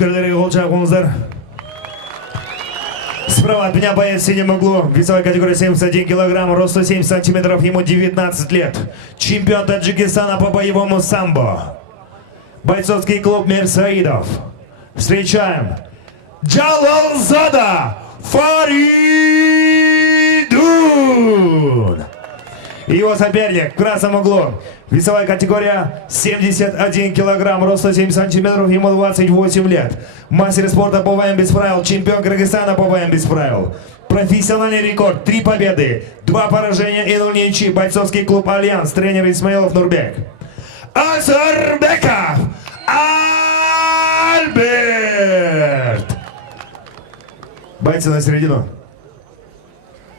Коллеги, Голчак, справа от меня боец в синем углу, весовая категория 71 килограмм, рост 107 сантиметров, ему 19 лет. Чемпион Таджикистана по боевому самбо. Бойцовский клуб Мир Саидов. Встречаем Джалалзада Фаридун. Его соперник в красном углу. Весовая категория 71 килограмм, рост 107 сантиметров, ему 28 лет. Мастер спорта по ВМ без правил, чемпион Кыргызстана по ВМ без правил. Профессиональный рекорд, 3 победы, 2 поражения и 0 ничьи. Бойцовский клуб Альянс, тренер Исмаилов Нурбек. Азарбеков Альберт. Бойцы на середину.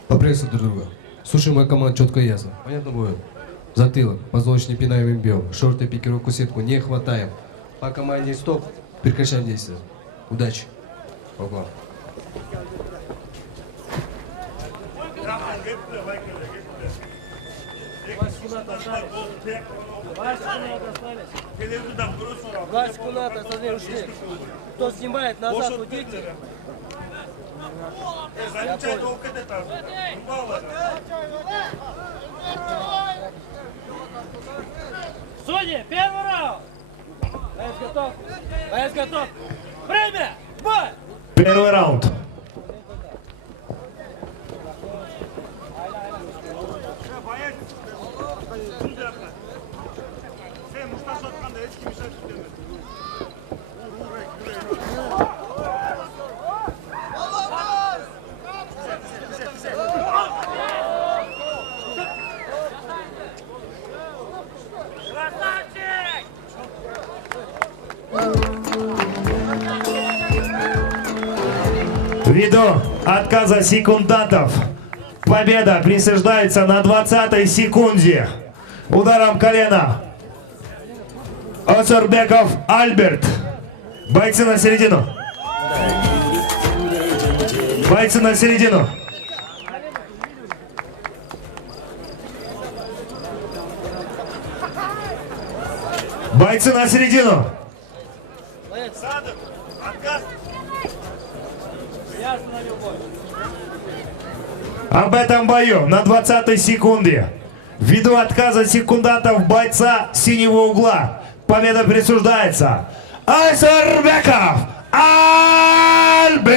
Поприветствуем друг друга. Слушай, моя команда четко и ясно. Понятно будет? Затылок, позвоночник пинаем им бьем, шорты, пикировку, сетку не хватаем. По команде стоп, прекращаем действие. Удачи. Ого. Власть кулата, остальные ушли. Кто снимает, назад уйдите. Судьи, первый раунд! Боец готов! Боец готов! Время! Бой! Первый раунд. Ввиду отказа секундантов, победа присуждается на 20-й секунде. Ударом колена. Азарбеков Альберт. Бойцы на середину. Бойцы на середину. Бойцы на середину. Об этом бою на 20-й секунде, ввиду отказа секундантов бойца синего угла, победа присуждается Азарбеков Альберт.